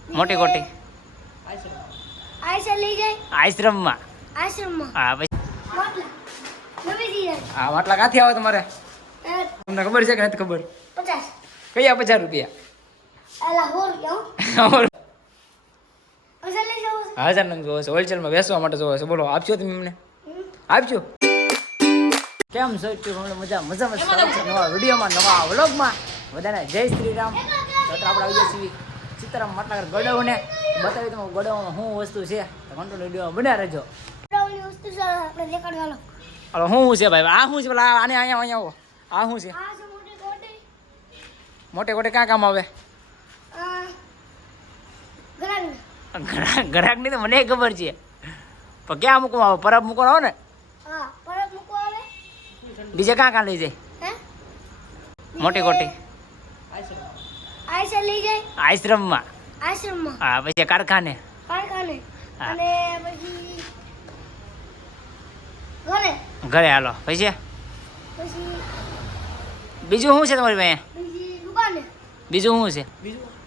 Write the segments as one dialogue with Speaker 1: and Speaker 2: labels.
Speaker 1: મોટી કોટી
Speaker 2: આઈસર લઈ જાય
Speaker 1: આશ્રમમાં.
Speaker 2: આશ્રમમાં
Speaker 1: હા પછી
Speaker 2: માટલા નવી દી જાય
Speaker 1: હા માટલા ક્યાંથી આવે તમારે? તમને ખબર છે કે નથી ખબર?
Speaker 2: 50
Speaker 1: કયા 50 રૂપિયા?
Speaker 2: એલા હોર ગયો અસલ લઈ જાવ
Speaker 1: 1000 નંગ જોવે છે, હોલસેલમાં વેચવા માટે જોવે છે. બોલો આપશો તમે એમને? આપજો. કેમ છો? મજા મજામાં સ્વાગત છે નવા વિડીયોમાં, નવા વ્લોગમાં. બધાને જય શ્રી રામ. તો આપણે આવી ગયા છીએ સીતારામ માટલા ગોડાઉને. બતાવી તમે ગોડાઉનમાં શું વસ્તુ છે, તો કંટ્રોલ વિડીયોમાં બન્યા રહેજો.
Speaker 2: ગોડાઉનની વસ્તુ છે આપણે દેખાડવાનો.
Speaker 1: હાલો શું છે ભાઈ? આ શું છે? પેલા આને અહીંયા આવો. આ શું છે?
Speaker 2: આ છે મોટી કોટી
Speaker 1: મોટે કોટે ક્યાં કામ આવે?
Speaker 2: ગ્રાન્ડ
Speaker 1: ગ્રાહકની તો મને ખબર છે, પણ ક્યાં મૂકવા આવે? પરબ મૂકવા આવે ને?
Speaker 2: હા પરત મૂકો આવે
Speaker 1: બીજે ક્યાં લઈ જાય?
Speaker 2: હે
Speaker 1: મોટી કોટી
Speaker 2: આઈસર લઈ જાય
Speaker 1: આશ્રમમાં.
Speaker 2: આશ્રમમાં
Speaker 1: હા પછી કારખાને.
Speaker 2: કારખાને
Speaker 1: હા.
Speaker 2: અને પછી ઘરે
Speaker 1: ઘરે હાલો. પછી
Speaker 2: પછી
Speaker 1: બીજું શું છે તમારી પાસે?
Speaker 2: બીજી દુકાને
Speaker 1: બીજું શું છે?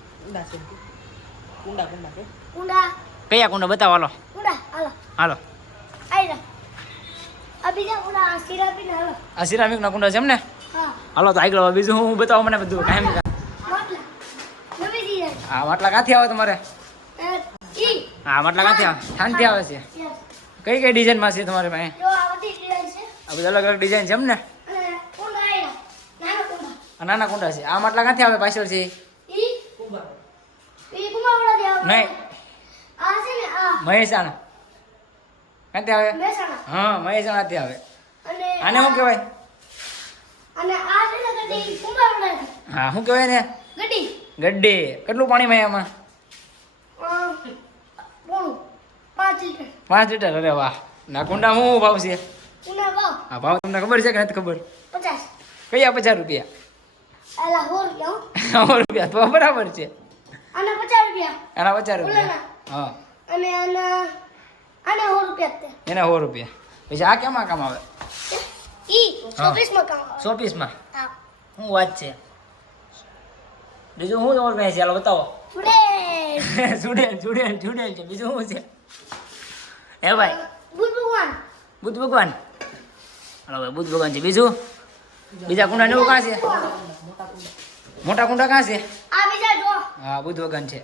Speaker 2: કુંડા
Speaker 1: કયા કુંડા બતાવો? હાલો
Speaker 2: કુંડા હાલો
Speaker 1: હાલો.
Speaker 2: આઈ જા આ બીજા કુંડા સિરાપી હાલો
Speaker 1: આ સિરામિકના કુંડા છે એમ ને?
Speaker 2: હા
Speaker 1: હાલો તો આગળ બીજું હું બતાવો મને બધું ટાઈમ.
Speaker 2: માટલા નવી દી જાય
Speaker 1: હા માટલા ક્યાંથી આવે તમારે?
Speaker 2: ઈ
Speaker 1: હા માટલા ક્યાંથી આવે? શાંતિ આવે છે. કઈ કઈ ડિઝાઇનમાં છે તમારી પાસે?
Speaker 2: જો આ બધી ડિઝાઇન છે
Speaker 1: આ બધી અલગ અલગ ડિઝાઇન છે એમ ને?
Speaker 2: અને કુંડા આયા નાના કુંડા
Speaker 1: આ નાના કુંડા છે. આ માટલા ક્યાંથી આવે પાછળ છે?
Speaker 2: ઈ કુંભાવાળા દે
Speaker 1: નહીં,
Speaker 2: આ છે ને આ
Speaker 1: મહેસાણા. ક્યાંથી આવે?
Speaker 2: મહેસાણા
Speaker 1: હા મહેસાણાથી આવે.
Speaker 2: અને
Speaker 1: આને શું કહેવાય?
Speaker 2: અને આ છે ને ગડી કુંભાવાળા
Speaker 1: હા શું કહેવાય ને?
Speaker 2: ગડી
Speaker 1: ગડ્ડી. કેટલું પાણી માં આમાં?
Speaker 2: બોલું 5 લીટર
Speaker 1: 5 લીટર. અરે વાહ. ના કુંડા શું ભાવ છે?
Speaker 2: કુંડા ભાવ
Speaker 1: હા ભાવ તમને ખબર છે કે નથી ખબર?
Speaker 2: 50
Speaker 1: કયા 50 રૂપિયા?
Speaker 2: એલા હોર ગયો
Speaker 1: 100 રૂપિયા તો બરાબર છે.
Speaker 2: આના 50 રૂપિયા
Speaker 1: એના 50 રૂપિયા.
Speaker 2: ઓલાના.
Speaker 1: હા
Speaker 2: અને આના 100 રૂપિયા તે
Speaker 1: એના 100 રૂપિયા. પછી આ કેમાં કામ આવે?
Speaker 2: ઈ
Speaker 1: હા.
Speaker 2: 24 માં કામ આવે.
Speaker 1: 100 પીસમાં.
Speaker 2: હા
Speaker 1: શું વાત છે? બીજું શું તમારે પાસે છે? ચાલો બતાવો.
Speaker 2: ફૂડે
Speaker 1: જુડેલ જુડેલ જુડેલ છે. બીજું શું છે? હે ભાઈ
Speaker 2: બુદ્ધ ભગવાન
Speaker 1: બુદ્ધ ભગવાન. હાલો ભાઈ બુદ્ધ ભગવાન છે. બીજું બીજા કુંડા નેવું કાં છે? મોટા કુંડા કાં છે?
Speaker 2: આ બીજા જો
Speaker 1: હા બુદ્ધ ભગવાન છે.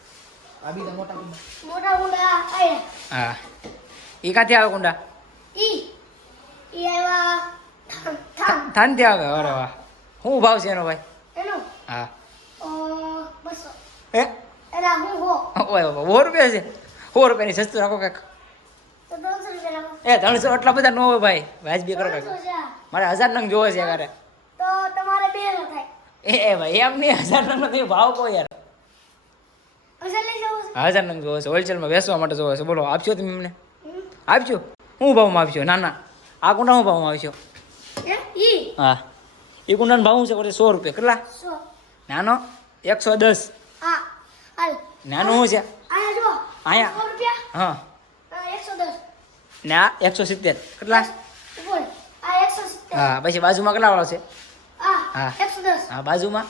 Speaker 2: મોટા કુંડા આયા
Speaker 1: હા એ ક્યાંથી આવે કુંડા?
Speaker 2: ઈ આવ્યા થામ
Speaker 1: થાનથી આવે. અરે વાહ. શું ભાવ છે એનો ભાઈ?
Speaker 2: એનો
Speaker 1: હા
Speaker 2: 200
Speaker 1: હે
Speaker 2: એલા હું હો
Speaker 1: ઓય 100 રૂપિયા છે? 100 રૂપિયાની સસ્તું રાખો કાંઈક.
Speaker 2: તો 300 રૂપિયા રાખો
Speaker 1: એ 300 એટલા બધા ન હોય ભાઈ. વાજબી કરો કાંઈક.
Speaker 2: 300 છે
Speaker 1: મારે 1000 નંગ જોવે છે યાર.
Speaker 2: તો તમારે 2 થાય
Speaker 1: એ ભાઈ એમ નહીં, 1000 નંગનો તમે ભાવ કહો યાર.
Speaker 2: અસલ લઈ જાવ
Speaker 1: 1000 નંગ જોવે છે, હોલસેલમાં વેચવા માટે જોવે છે. બોલો આપશો તમે એમને? આપજો. શું ભાવમાં આપશો? ના ના આ કુંડા શું ભાવમાં આપશો?
Speaker 2: ઈ
Speaker 1: હા એ કુંડાનો ભાવ શું છે? 100 રૂપિયા. કેટલા?
Speaker 2: 100
Speaker 1: નાનો 110.
Speaker 2: હા હાલ
Speaker 1: નાનું શું છે?
Speaker 2: આયા જો
Speaker 1: અહીંયા.
Speaker 2: 100 રૂપિયા
Speaker 1: હા
Speaker 2: 110
Speaker 1: ને આ 170. કેટલા?
Speaker 2: બોલ આ 170
Speaker 1: હા પછી બાજુમાં કેટલા વાળો છે?
Speaker 2: આ
Speaker 1: હા.
Speaker 2: 110
Speaker 1: હા બાજુમાં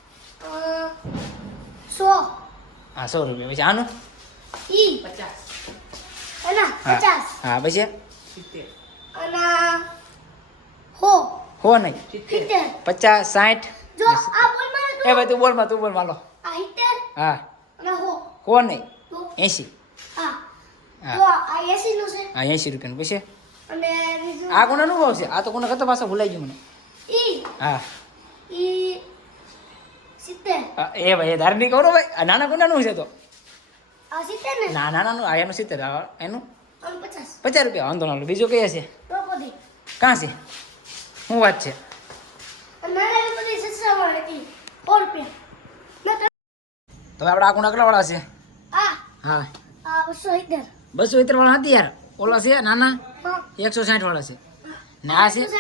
Speaker 2: 100
Speaker 1: હા 100 રૂપિયા. પછી આનું
Speaker 2: ઈ 50 એના
Speaker 1: હા
Speaker 2: 50
Speaker 1: હા પછી
Speaker 2: અને હો
Speaker 1: હો નહીં
Speaker 2: 70
Speaker 1: 50 60.
Speaker 2: જો આ બોલ મારે
Speaker 1: એ ભાઈ તું બોલ માલો.
Speaker 2: આ 70
Speaker 1: હા
Speaker 2: અને
Speaker 1: હો નહીં
Speaker 2: તો
Speaker 1: 80.
Speaker 2: હા
Speaker 1: હા.
Speaker 2: તો આ 80 નું છે
Speaker 1: હા 80 રૂપિયાનું. પછી
Speaker 2: અને બીજું
Speaker 1: આ કોના નું ભાવ છે? આ તો કોના કરતા પાછા ભૂલાઈ ગયું મને.
Speaker 2: ઈ
Speaker 1: હા
Speaker 2: ઈ 70
Speaker 1: એ ભાઈ ધાર્મિક કરો ભાઈ. આ નાના કોનાનું છે? તો
Speaker 2: આ 70 ને
Speaker 1: ના નાનાનું આ એનું 70. એનું
Speaker 2: અને 50
Speaker 1: 50 રૂપિયા. વાંધો ના લો. બીજું કયા છે?
Speaker 2: દ્રૌપદી
Speaker 1: કાં છે? શું વાત છે?
Speaker 2: અને નાના દ્રૌપદી સસરા વાળા હતી 100 રૂપિયા
Speaker 1: તો આપણે આ કોના કેટલા વાળા છે?
Speaker 2: આ
Speaker 1: હા
Speaker 2: આ 270
Speaker 1: 270 વાળા હતી યાર. ઓલા છે નાના
Speaker 2: હા
Speaker 1: 160 વાળા છે. ને આ છે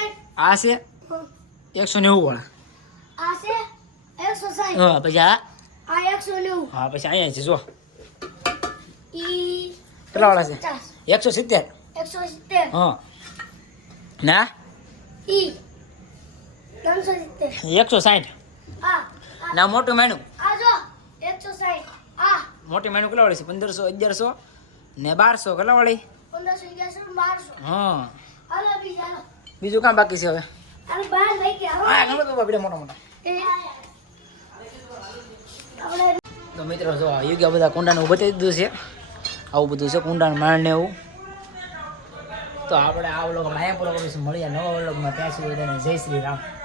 Speaker 1: 190 વાળા.
Speaker 2: આ છે 160
Speaker 1: હા પછી આ
Speaker 2: 190
Speaker 1: હા પછી અહીંયા છે જો
Speaker 2: ઈ
Speaker 1: કેટલા વાળા છે?
Speaker 2: 50
Speaker 1: 170.
Speaker 2: 170
Speaker 1: હા ના
Speaker 2: ઈ 370
Speaker 1: 160.
Speaker 2: આ
Speaker 1: ના મોટું મેણું
Speaker 2: આ જો 160 આ
Speaker 1: મોટી માઇનું કેટલા વાળી છે 1500 1100 ને 1200 કેટલા વાળી
Speaker 2: 1500 1200
Speaker 1: હા
Speaker 2: હાલો બીજા હાલો
Speaker 1: બીજું કામ બાકી છે હવે
Speaker 2: હાલો બહાર લઈ ગયા હો
Speaker 1: હા ઘણો બાબા બીડા મોટા
Speaker 2: આપણે
Speaker 1: તો મિત્રો જો યોગ્ય બધા કુંડાને બતાવી દીધું છે આવું બધું છે કુંડાને માળ ને એવું તો આપણે આ વ્લોગ અહીંયા પૂરો કરીશું મળીએ નવા વ્લોગમાં ત્યાં સુધી બધાને જય શ્રી રામ